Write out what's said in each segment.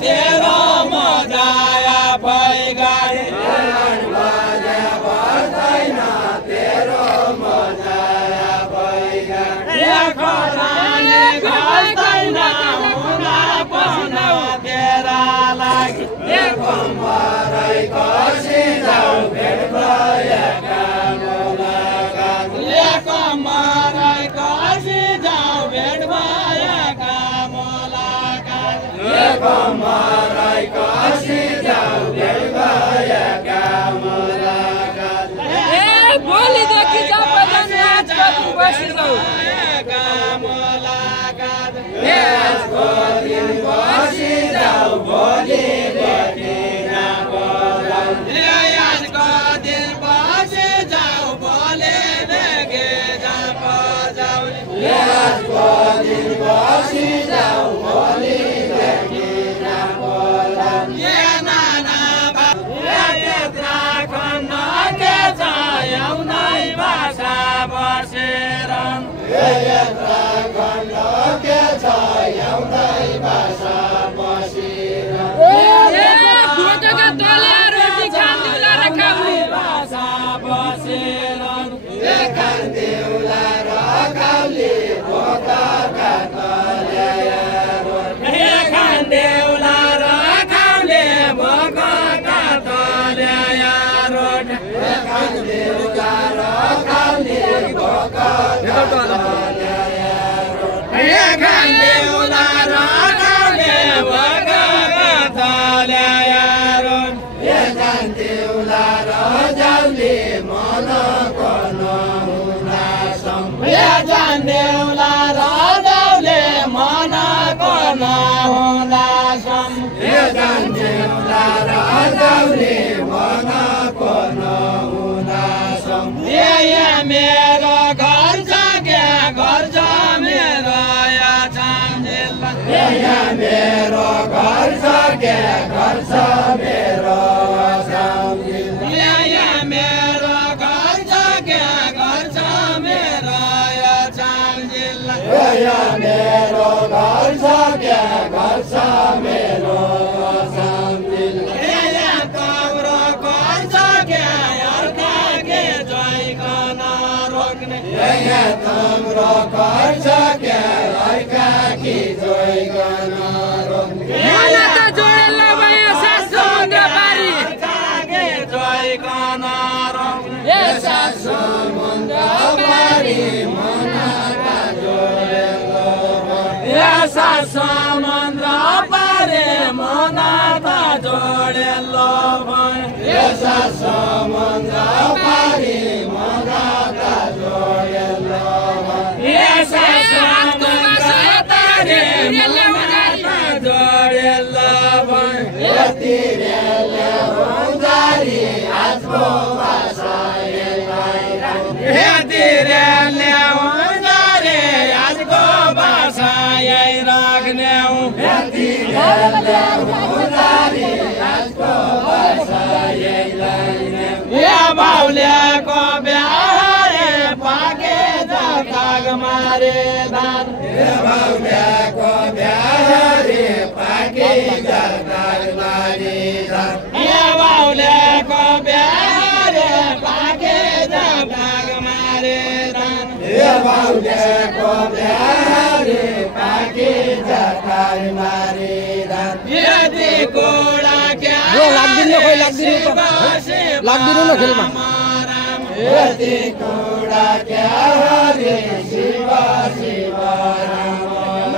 तेरो मजा आया मराई कसी जाऊ भएका मुलाकात ए भोलिदेखि जबरजन नाच गर्नु बसिजाऊ मुलाकात आजको दिन बसी जाऊ भोलिदेखि मेरो घर छ क्या घर छ मेरो मेरो घर छ क्या घर छ मेरो मेरो घर छ क्या घर छ मेरो मेरो घर छ क्या घर छ मेरो तम्रो घर छ क्या अर्का कि जोइकन मन त जोडेल भयो समुद्र पारी के जोइकन ए समुद्र पारी मन त जोडेल ए समुद्र पारी मन त जोडेल ए समुद्र पारी मन त जोडेल बाउल्याको बिहारे पाके जताग मारे धान बाउल्याको बिहारे पाके जताग मारे धान बाउल्याको बिहारे पाके जताग मारे धान बाउल्याको बिहारे पाके जताग मारे धान यदि कोडा क्या लाग्दिनु खोइ लाग्दिनु न खेलमा यदि कोडा क्या हरे शिव शिव राम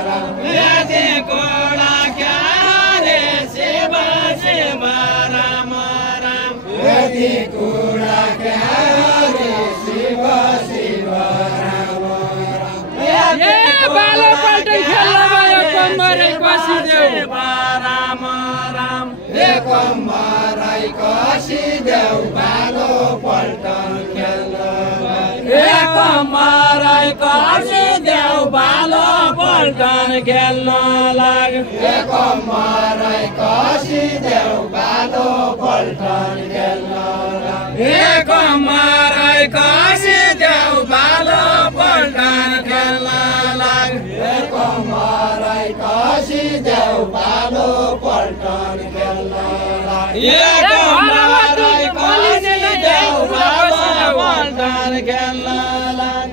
राम यदि कोडा क्या हरे शिव शिव राम राम यदि कोडा क्या हरे शिव शिव राम राम ए बालो पल्टै खेल्न भयो कम्मरै कसिदेऊ राम राम ए कम्मरै कसिदेऊ बालो पल्टन खेल्न कम्मरै कसिदेऊ बालो पल्टन खेल्न लाग कम्मरै कसिदेऊ बालो पल्टन खेल्न लाग कम्मरै कसिदेऊ बालो पल्टन खेल्न लाग कम्मरै कसिदेऊ बालो पल्टन खेल्न लाग कम्मरै कसिदेऊ बालो पल्टन खेल्न लाग